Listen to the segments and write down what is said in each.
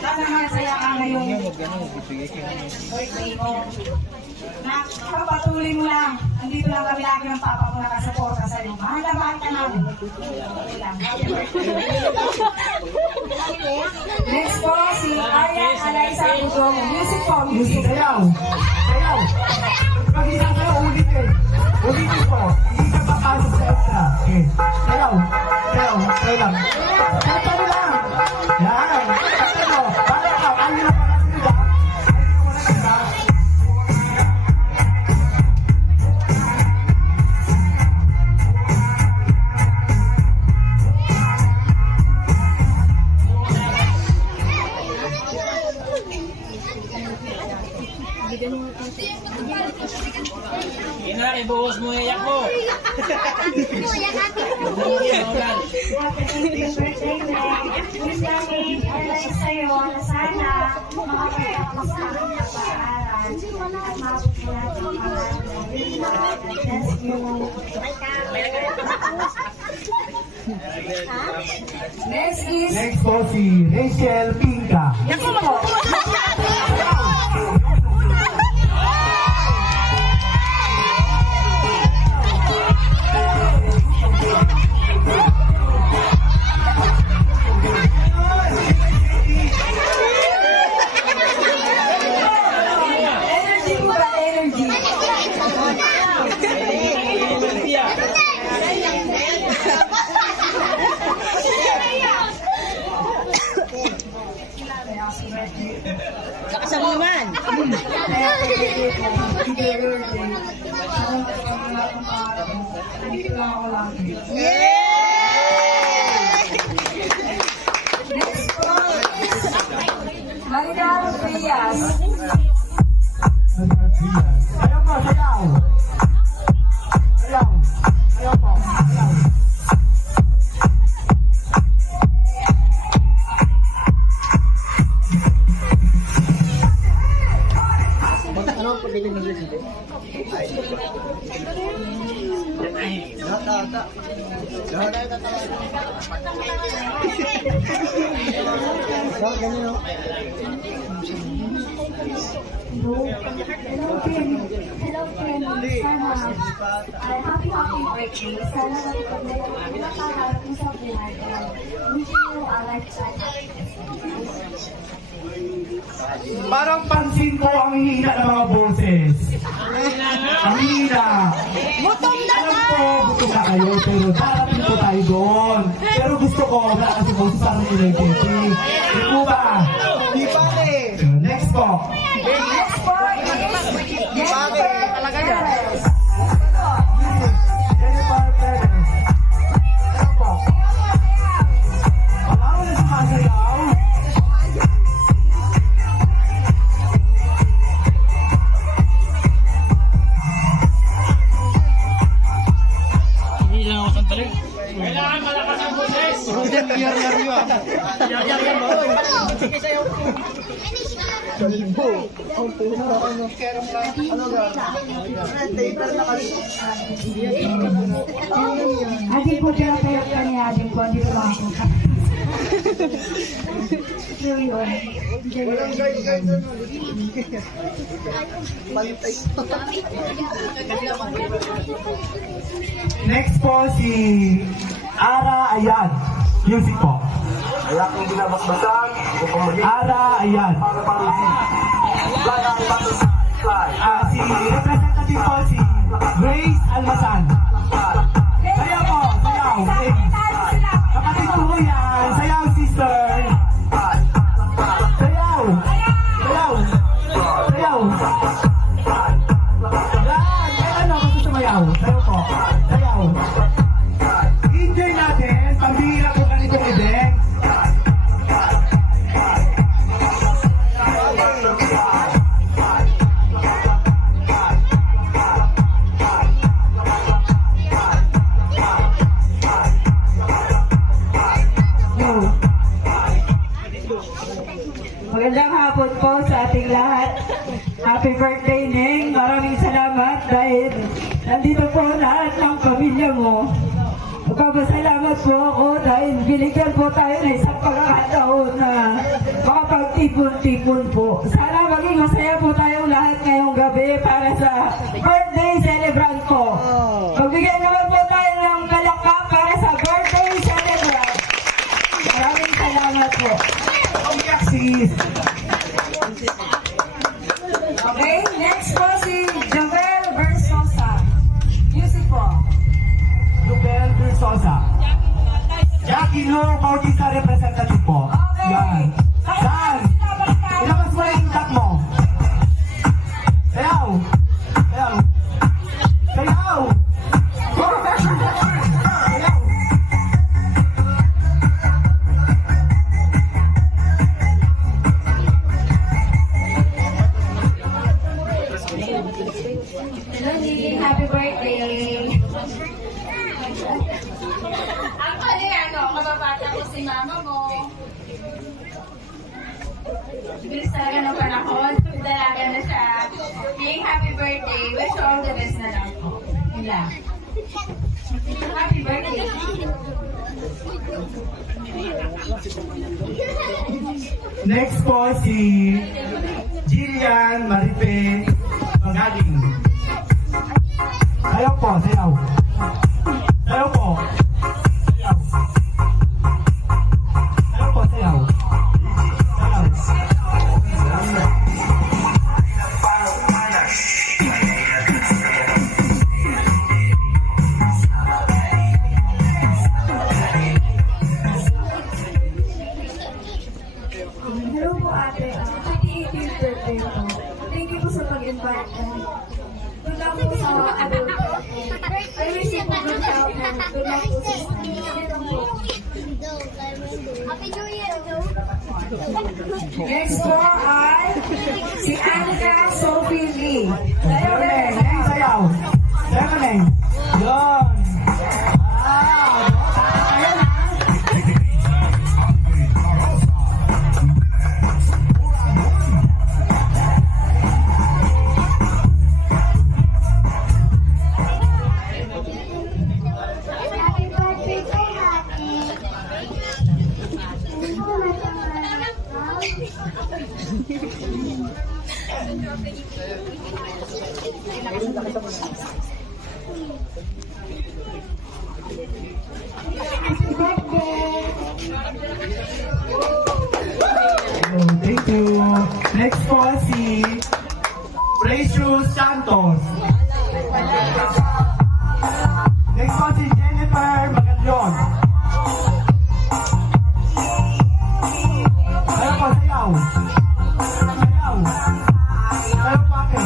Sana masaya ka ngayong birthday mo. Nakapatuloy mo lang. Andito lang kami lagi ng papa mo nakasuporta sa iyo. Mahal na mahal ka namin. Okay lang. Next po, si Arya Alaysa Udong. Music po, music. Sayaw! Sayaw! Pag-isa kayo, ulitin. Ulitin po. Hindi ka papasok sa extra. Okay. Sayaw! Sayaw! Sayaw lang. Sayaw lang! Yan! Ano? Bakit ka? Ayaw na pa natin ba? Ayaw na pa natin ba? Ina, ibuhos mo iyak mo. Happy birthday, Meg. Wish namin alay sa'yo na sana makapagtapos sa aking pag-aaral at mabot mo natin ang pangalan. Bless you. Next is Next po si Rachel Pinka. energy po ba? Energy. Lakas ang naman. Next po is Maricar Frias. Sayaw po, sayaw! Sayaw! Sayaw po, sayaw! Hello, friend. Sana happy birthday. Sana nakakarap mo sa buhay ko. Wishing you a lifetime. Parang pansin ko ang hihina ng mga boses. Ang hihina. Gutom na Alam nga! ko, gutom na kayo, pero darating po tayo doon. Pero gusto ko na kasi boses parang energetic. Di po ba? Di pa eh. Next po. Next po is Jennifer Perez. Jennifer Perez. Ano po? Wala ko na sumasayaw. Hindi lang ako sandali. Kailangan malakas ang boses. Adin po siya kayo kanya, Adin po, hindi ko lang ako. So yun. Next po si Ara Ayan. Music po. Kaya kung binabasbasan, upang maging Ara Ayan. para parusin. Fly ang butterfly. Fly. Si representative po si Grace Almasan. Sayaw po, sayaw. Kapatid ko yan. Sayaw, sister. Sayaw. Sayaw. Sayaw. Yan. Ano, gusto sumayaw. Sayaw po. Sayaw. Enjoy natin. Pambihira po ganitong event. Magandang hapon po sa ating lahat. Happy birthday, Neng. Maraming salamat dahil nandito po lahat ng pamilya mo. Magpapasalamat po ako dahil binigyan po tayo ng isang pagkakataon na tipon-tipon po. Sana maging masaya po tayong lahat ngayong gabi para sa birthday celebrant ko. Magbigay naman po tayo ng palakpak para sa birthday celebrant. Maraming salamat po. Umiyak sis. Okay, next po si Javel Versosa. Music po. Lubel Versosa. Jackie Lou Bautista representative po. Okay. Yan. Yan. Ilabas mo na yung tag mo. Sayaw. Sayaw. Sayaw. Sayaw. Hello, Lee. Happy birthday. Actually, kababata ko si mama mo. Bilis talaga ng panahon. Dalaga na siya. Hey, happy birthday. Wish you all the best na lang po. Yun lang. Happy birthday. Next po si Jillian Marife Magaling. Sayaw po, sayaw. Sayaw po. Sayaw. Sayaw po, sayaw. Sayaw. Hello po ate. Happy 18th birthday po. Thank you po sa pag-invite ko. Good luck po sa adult. I wish you po good health and good luck po sa studies. Happy New Year, Joe. Next po ay si Annika Sophie Lee. Tayo Neng, rin. Neng, sayaw. Sayaw ka, Neng. Yun. Ayan na. Happy birthday to Happy. Happy birthday. Thank you. Next po si Precious Santos. Next po si Jennifer Magalyon. Sayaw po, sayaw. Sayaw. Sayaw po ate.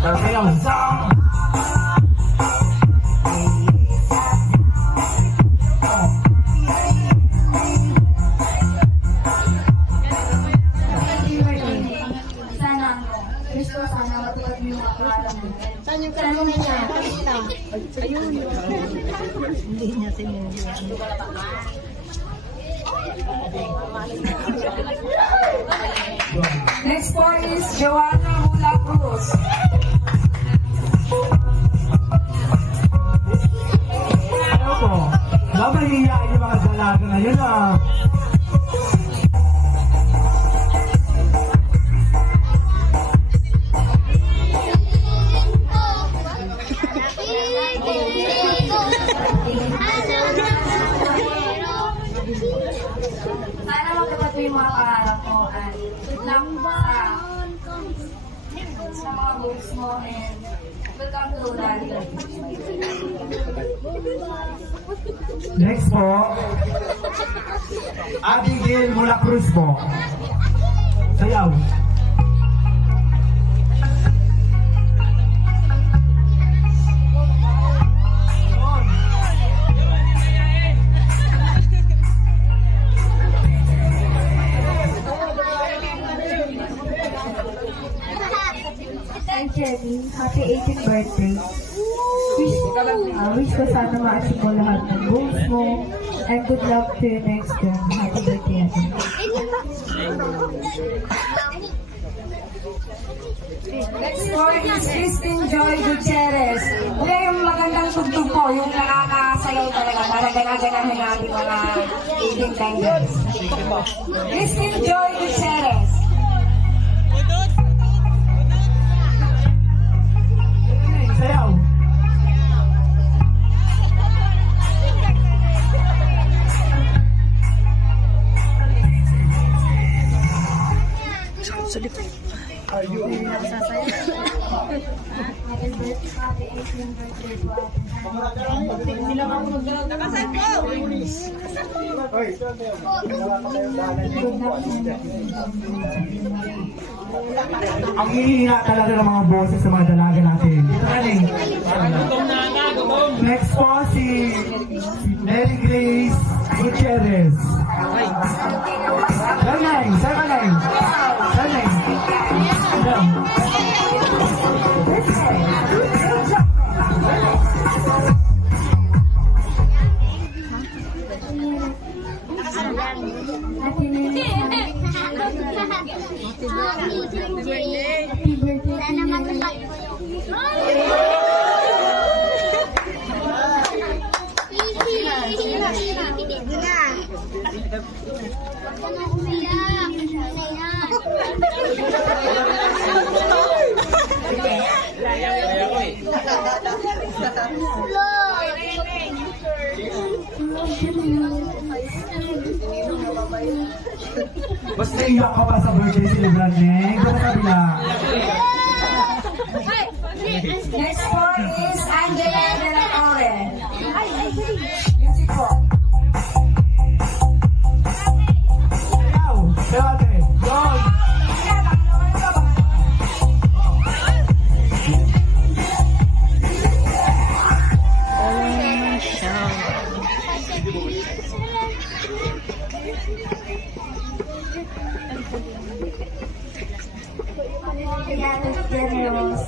Sayaw. Happy birthday. Sana, wish ko sana matupad mo yung pangalan mo. Saan yung tanong niya? Next po is Joanna Hula Cruz. Sayaw po. Mahihiyain yung mga dalaga na yun ah. Sana matupad mo yung mga pangarap mo at good luck sa mga goals mo and welcome to Lali. Next po, Abigail Mula Cruz po. Sayaw. Hi Jenny, happy 18th birthday. Wish ko sana ma-achieve mo lahat ng goals mo and good luck to your next term. Happy birthday, Ate. Next for is Christine Joy Gutierrez. Wala yung magandang tugtog po, yung nakakasayaw talaga para ganaganahin natin mga eating tenders. Christine Joy Gutierrez. Sayaw. Ang hihina talaga ng mga boses sa mga dalaga natin. Ito na rin. Gutom na nga, gutom. Next po si Mary Grace Gutierrez. Sanay, sanay. Sanay. Basta naiyak ka pa sa birthday celebrant, Neng. Doon sa kabila. Next po is Angela De La Torre. Music po. Sayaw. Sayaw ate. Yun.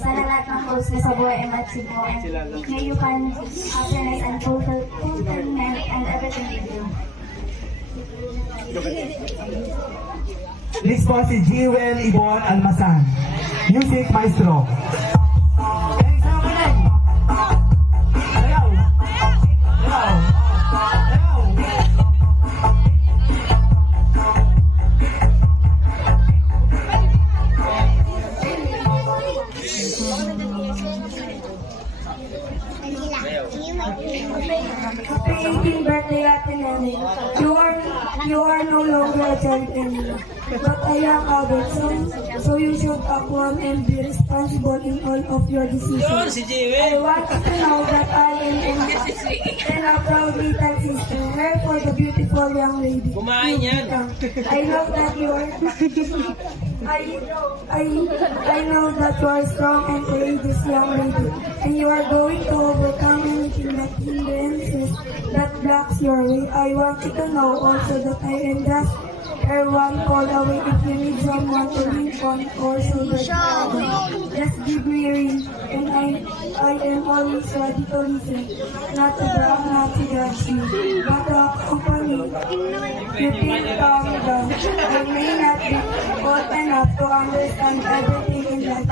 Sana lahat ng goals na sa buhay ay ma-achieve mo. And may you find happiness and fulfillment and everything you do. Next po si Jewel Ibon Almasan. Music Maestro. Neng, sayaw ka, Neng. Sayaw. Sayaw. Sayaw. Happy 18th birthday, Ate Nene. You are no longer a child anymore, but a young adult, so you should act one and be responsible in all of your Yun, decisions. si I Jewel. want you to know that I am and a proud little sister. Here for the beautiful young lady. Kumain yan. I know that you are. I know that you are strong and courageous young lady, and you are going to overcome anything that hindrances that blocks your way. I want you to know also that I am just one call away if you need someone to lean on or shoulder to. Just give me a ring, and I am always ready to listen, not to brag, not to judge you, but to accompany you till calm down. I may not be old enough to understand everything in life,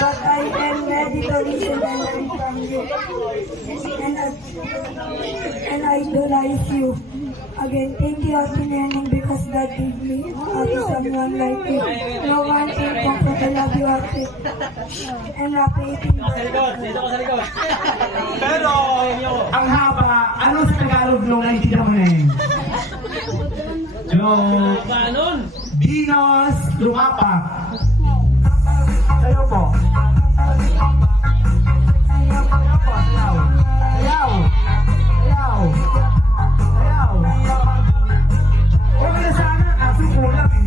but I am ready to listen and learn from you, and idolize you. Again, thank you, Ate Neneng, because that gave me someone like you. No one can comfort. I love you, Ate. And happy 18th Sa likod, dito ka sa likod. Pero, ang haba, ano sa Tagalog nung naintindihan mo, Neng? Yung Ba nun? Binos Lumapak. Sayaw po. Sayaw po, sayaw. Sayaw. Sayaw. Sayaw. Okay na sana, aso po lang eh.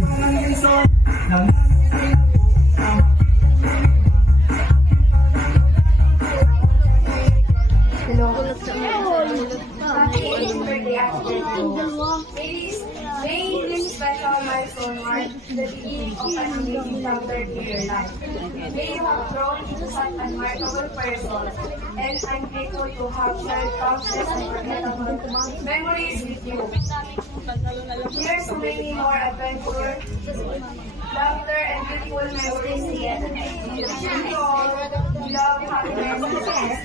Happy 18th birthday, Ate Neneng. May special milestone marks the beginning of an amazing chapter in your life. May you have grown into such a remarkable person, and I'm grateful to have shared countless unforgettable memories with you. Here's to many more adventures, laughter, and beautiful memories together. Wishing you all love, happiness, and success.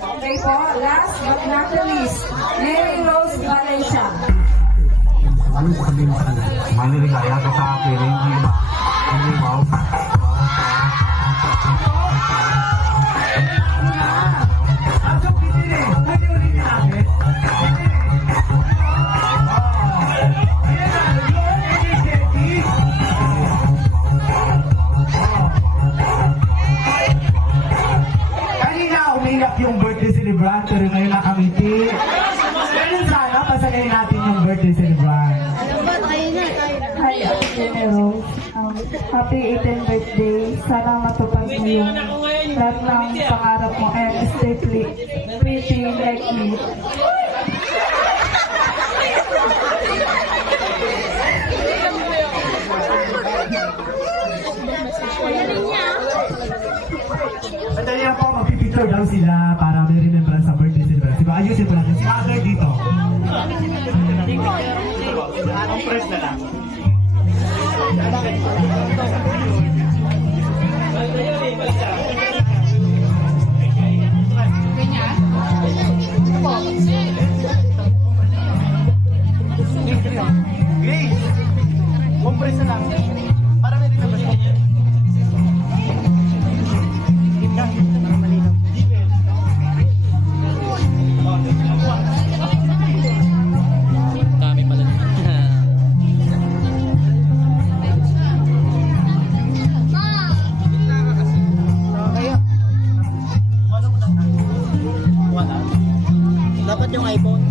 Okay po, last but not the least, Mary Rose Valencia. Ano sabihin mo sa kanila? Maniligaya ka sa akin, hindi ba? Hindi ba? Kanina umiyak yung birthday celebrant, pero ngayon nakangiti. Ganun sana, pasagayin natin yung birthday celebrant. Hi, Ate Rose. Happy 18th birthday. Sana matupad mo yung lahat ng pangarap mo and stay pretty like me. Madali lang po, magpipicture daw sila para may remembrance sa birthday celebrant. Diba, ayusin po natin. Si Mother dito. Anong press na lang? Grace! Compress na lang. Para may remembrance. Dami pala. Dapat yung iPhone.